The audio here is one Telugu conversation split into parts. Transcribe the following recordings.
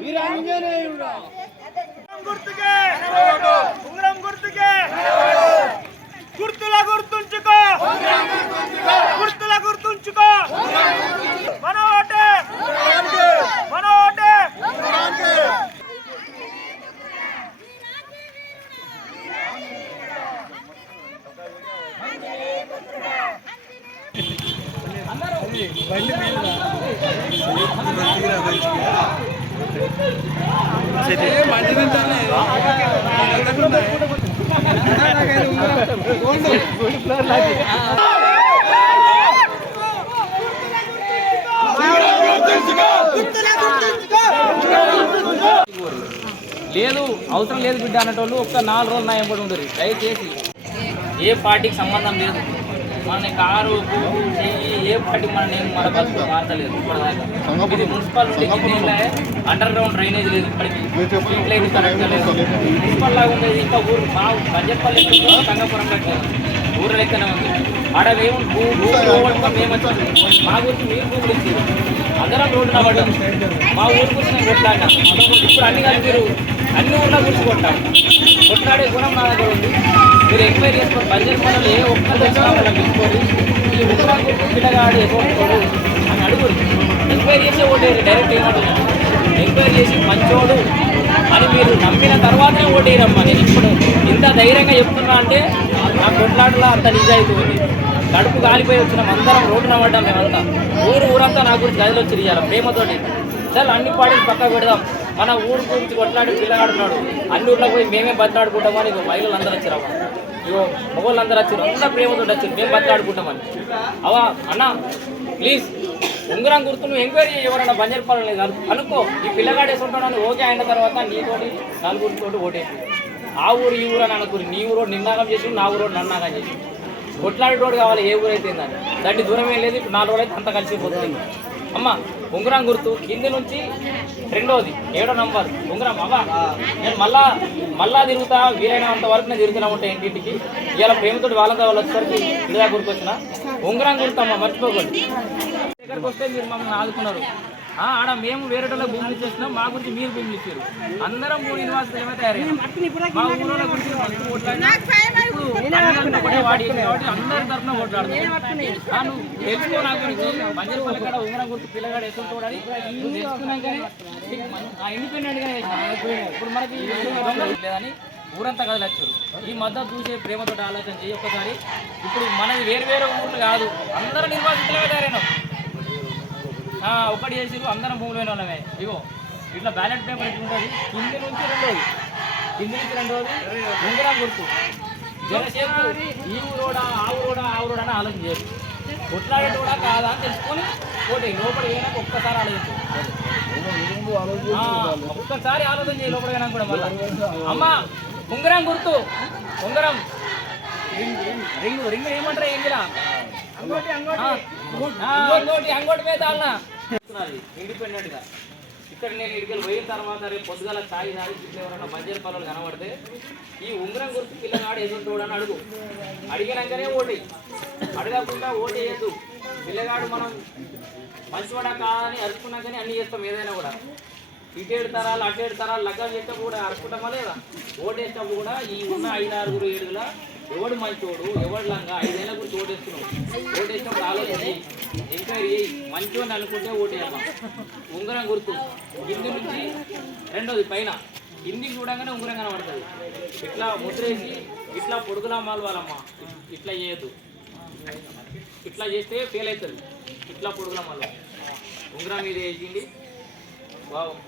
వీరాంజనేయుడా గుర్తుకే ఉంగరం గుర్తుకే గుర్తుల గుర్తుంచుకో గుర్తు గుర్తుంచుకో మన ఓటే మన ఓటే లేదు అవసరం లేదు బిడ్డ అనేటోళ్ళు ఒక్క నాలుగు రోజులు నా ఎంబడి ఉండరు. దయచేసి ఏ పార్టీకి సంబంధం లేదు. మన కారు చెయ్యి ఏ పార్టీ మన నేను మన బతుకు మార్చలేదు. ఇది మున్సిపాలిటీ కింద అండర్ గ్రౌండ్ డ్రైనేజ్ లేదు ఇప్పటికి. స్ట్రీట్ లైట్ కరెక్ట్ లేదు. మున్సిపల్ లాగా ఉండేది. ఇంకా ఊరు మా బడ్జెట్పల్లి సంగపురం కట్టారు ఊరు లెక్కనే ఉంది. ఆడ మేము మేము వచ్చాము మా గురించి మీరు భూములు ఇచ్చారు అందరం రోడ్డున పడ్డాం మా ఊరు గురించి నేను కొట్లాడినా ఇప్పుడు అన్ని కలిపి అన్ని ఊళ్ళో గురించి కొట్టాడు కొట్లాడే గుణం నా దగ్గర ఉంది. మీరు ఎంక్వైరీ చేసుకొని బడ్జెట్ పనులు ఏ ఒక్కరు వచ్చినా తీసుకోండి ఈ ఉత్తరాంగు పిల్లగాడు ఎటువంటి అని అడుగురు. ఎంక్వైరీ చేసి ఓటేరు డైరెక్ట్ ఏమంటు ఎంక్వైరీ చేసి మంచోడు అని మీరు నమ్మిన తర్వాతనే ఓటేయరమ్మా నేను ఇప్పుడు ఇంత ధైర్యంగా చెప్తున్నా అంటే నా కొట్లాటలో అంత నిజాయితీ ఉంది. కడుపు కాలిపోయి వచ్చినాం అందరం రోడ్డున పడ్డాం మేమంతా. ఊరు ఊరంతా నా గురించి గదిలో తిరిగారు ప్రేమతోటి. సార్ అన్ని పాటలు పక్కకు పెడదాం. మన ఊరు గురించి కొట్లాడి పిల్లగాడున్నాడు. అన్ని ఊర్లకు పోయి మేమే బతలాడుకుంటామని ఇక మహిళలు అందరూ వచ్చారు ఇగో మగవాళ్ళు అందరూ వచ్చారు. అందరూ ప్రేమతో వచ్చారు. మేము బతలాడుకుంటామని. అవా అన్న ప్లీజ్ ఉంగరం గుర్తు నువ్వు ఎంక్వైరీ ఎవరన్నా బంజర్పాలెం లేదు. అనుకో ఈ పిల్లగాడు వేసుకుంటాడని ఓకే అయిన తర్వాత నీతోటి నలుగురితోటి ఓటేసి. ఆ ఊరు ఈ ఊరు అని అనుకుని నీ ఊరు నిన్నాగం చేసి నా ఊరు నన్నాగం చేసి కొట్లాడేటోడు కావాలి ఏ ఊరైతే ఏందని. దాన్ని దూరం ఏం లేదు ఇప్పుడు నాలుగు రోజులు అంతా కలిసిపోతుంది. అమ్మ ఉంగరం గుర్తు. కింది నుంచి రెండోది ఏడో నంబర్. ఉంగరం అవ్వ. నేను మళ్ళా మళ్ళా తిరుగుతా వీలైనంత వరకు నేను తిరుగుతూనే ఉంటాయి ఇంటింటికి. ఇలా ప్రేమతోటి వాళ్ళంతా వాళ్ళు వచ్చేసరికి గుర్తు వచ్చిన ఉంగరం గుర్తు అమ్మ మర్చిపోకండి దగ్గరకు వస్తే మీరు మమ్మల్ని ఆదుకున్నారు. ఆడ మేము వేరే భూములు ఇచ్చేసినాం మా గురించి మీరు భూములు ఇచ్చారు అందరం మూడు యూనివర్సిటీలమే తయారయ్యాం. మా ఊళ్ళో గురించి అందరి తరఫున ఓట్లాడుతున్నాం ఆ, నువ్వు తెలుసుకో నా గురించి మంజల్ పల్లెకాడ ఉంగరం గుర్తు పిల్లగాడు ఎక్కడ చూడాలి నువ్వు తెలుసుకున్నాకనే నీకు మం- ఆ ఇండిపెండెంట్గా ఇప్పుడు మనకి లేదని ఊరంతా కదలొచ్చారు. ఈ మద్దతు చూసే ప్రేమతో ఆలోచన చేయి ఒక్కసారి. ఇప్పుడు మనది వేరు వేరు ఊర్లు కాదు. అందరూ నిర్వాసితులమే తయారైనాం ఆ, ఒకటి చేసిరు అందరం భూమిలోనే వాళ్ళమే. ఇగో ఇట్లా బ్యాలెట్ పేపర్ ఎట్లా ఉంటుంది కింది నుంచి రెండోది. కింది నుంచి రెండోది ఉంగరం గుర్తు. జనసేపు ఈ ఊరోడా ఆ ఊరోడా ఆ ఊరోడా అని ఆలోచన చేయరు కొట్లాడేటోడా కాదా అని తెలుసుకొని ఓటే లోపల ఏమైనా ఒక్కసారి ఆలోచించు. ఒక్కసారి ఆలోచన చేయి లోపల పోయినా కూడా మళ్ళీ. అమ్మ ఉంగరం గుర్తు ఉంగరం. రింగ్ రింగ్ రింగ్ ఏమంటారు ఏంటిరా అంగోటి అంగోటి. మీద ఇండిపెండెంట్గా ఇక్కడ నేను ఇడికలు పోయిన తర్వాత రేపు పొద్దుగల తాగి తాగి ఇట్లా ఎవరైనా బంజర్ పొలాలు కనబడితే ఈ ఉంగరం గుర్తు పిల్లగాడు ఎదురుతోడు అని అడుగు. అడిగినాకనే ఓటి అడగకుండా ఓటు వేయద్దు పిల్లగాడు మనం మంచివాడా కాదని అరుచుకున్నాకనే అన్ని చేస్తాం ఏదైనా కూడా. ఇటేడు తరాలు అటేడు తరాలు లగ్గం చేస్తే కూడా అరుచుకుంటామా లేదా? ఓటేసినప్పుడు కూడా ఈ ఉన్న ఐదు ఆరుగురు ఏడుగుల ఎవడు మంచోడు ఎవడు లంగా ఐదేళ్ళ గురించి ఓటేస్తున్నావు? ఓటేసినప్పుడు ఆలోచన ఎంక్వైరీ చేయి మంచోని అనుకుంటే ఓటేయమ్మా. ఉంగరం గుర్తు. కింది నుంచి రెండోది పైన. కిందికి చూడంగానే ఉంగరం కనబడుతుంది. ఇట్లా ముద్రేసి ఇట్లా పొడుగులా మాలవాలమ్మా. ఇట్లా చేయొద్దు. ఇట్లా చేస్తే ఫెయిల్ అవుతుంది. ఇట్లా పొడుగులా మళ్ళీ ఉంగరం మీద వేసింది.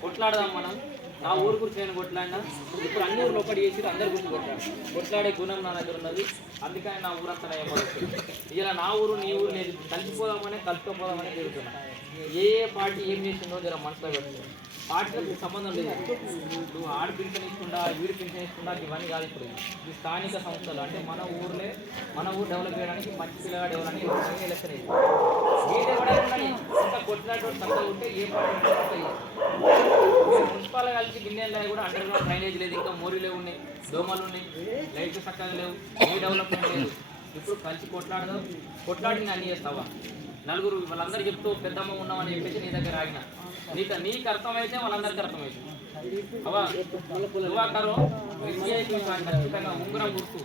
కొట్లాడదాం మనం. నా ఊరు గురించి నేను కొట్లాడినా. ఇప్పుడు అన్ని ఊర్లు ఒకటి చేసి అందరి గురించి కొట్లాడు కొట్లాడే గుణం నా దగ్గర ఉన్నది. అందుకని నా ఊరు అంతా ఏమో ఇలా నా ఊరు నీ ఊరు లేదు కలిసిపోదామనే కలుపుకోపోదామని తిరుగుతున్నా. ఏ పార్టీ ఏం చేసిందో జర మనసులో పెడుతుంది పార్టీలకు సంబంధం లేదు. నువ్వు ఆడి పింఛన్ ఇస్తుండా వీడి పింఛన్ ఇస్తుండా ఇవన్నీ కాదు ఇప్పుడు. ఈ స్థానిక సంస్థలు అంటే మన ఊర్లే మన ఊరు డెవలప్ చేయడానికి మంచి పిల్లగా డెవలప్ ఎవరైనా ఎలక్షన్ అయింది ఏది ఎవడైనా ఉండని, సంస్థలు ఉంటే ఏ పార్టీ ఉంటే మున్సిపాల్ కలిసి గిన్నెలు కూడా అండర్ గ్రౌండ్ డ్రైనేజ్ లేదు. ఇంకా మోరీలే ఉన్నాయి దోమలు ఉన్నాయి లైట్లు చక్కగా లేవు ఏ డెవలప్మెంట్ లేదు. ఇప్పుడు కలిసి కొట్లాడదాం. కొట్లాడి అన్ని చేస్తావా? నలుగురు వాళ్ళందరూ చెప్తూ పెద్దమ్మ ఉన్నామని చెప్పేసి నీ దగ్గర ఆగిన. నీకు నీకు అర్థమైతే వాళ్ళందరికీ అర్థమైతే అవా యువాకరు ఉంగరం గుర్తు.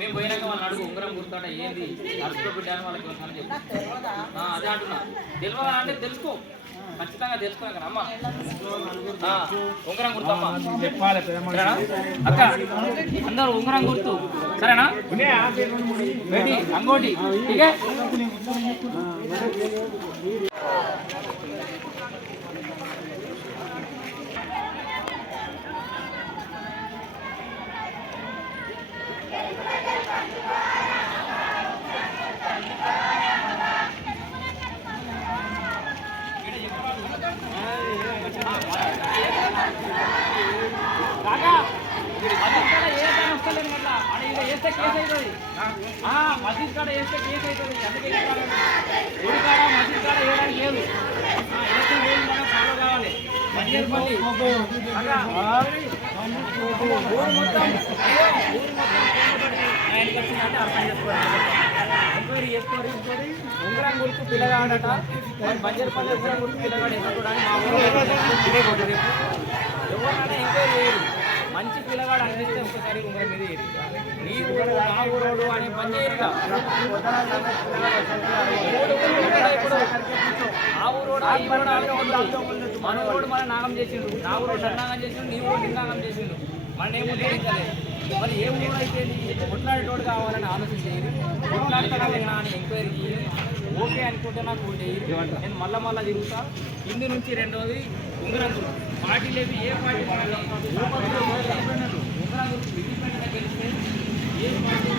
మేము పోయినాక వాళ్ళని అడుగు ఉంగరం గుర్తాట ఏంది బిడ్డ అని వాళ్ళకి అని చెప్పి అదే అంటున్నా తెలియదా అంటే తెలుసుకో ఖచ్చితంగా తెలుసుకున్నా కదా అమ్మ ఉంగరం గుర్తమ్మా? అక్క అందరూ ఉంగరం గుర్తు సరేనా బేటీ అంగోటి ఠీకే కాకా మసీద్ కాడ ఏ పని వస్తలేదు మళ్ళా ఆడ ఈడ వేస్తే కేసు అవుతుంది. మసీద్ కాడ వేస్తే కేసు అవుతుంది. అందుకే గుడి కాడ మసీద్ కాడ వేయడానికి లేదు. ఎలక్షన్ రూల్ మనం ఫాలో కావాలి. ఊరు మొత్తం ఊరు మొత్తం వచ్చిందంటే అర్థం చేసుకోవాలి. ఎంక్వైరీ చేసుకోవాలి ఇంకోటి ఉంగరం గుర్తు పిల్లగాడట బంజర్పల్లి ఉంగరం గుర్తు పిల్లగాడు ఎక్కడ చూడాలి మా ఊరు? రేపు. మంచి పిల్లగాడు అందిస్తే ఒకసారి ఉంగరం మీద నీ ఊరు నా ఊరోడు అని పని ఇప్పుడు. ఆ ఊరోడు ఆ ఊరోడు మన ఊరోడు మన నాగం చేసిండు. నా ఊరోడు నన్నాగం చేసిండు నీ ఊరు నిన్నాగం చేసిండు. మన ఏమో తెలియలేదు మరి ఏ ఊరు అయితే కొట్లాడేటోడు కావాలని ఆలోచించేది చేయరు. కొట్లాడతాడా అని ఎంక్వైరీ చేయాలి ఓకే అనుకుంటే నాకు ఓటేయి నేను మళ్ళా మళ్ళా తిరుగుతా. ఇందు నుంచి రెండోది ఉంగరం పార్టీ లేదు ఏ పార్టీ ఉంగరం గెలిస్తే ఏ పార్టీ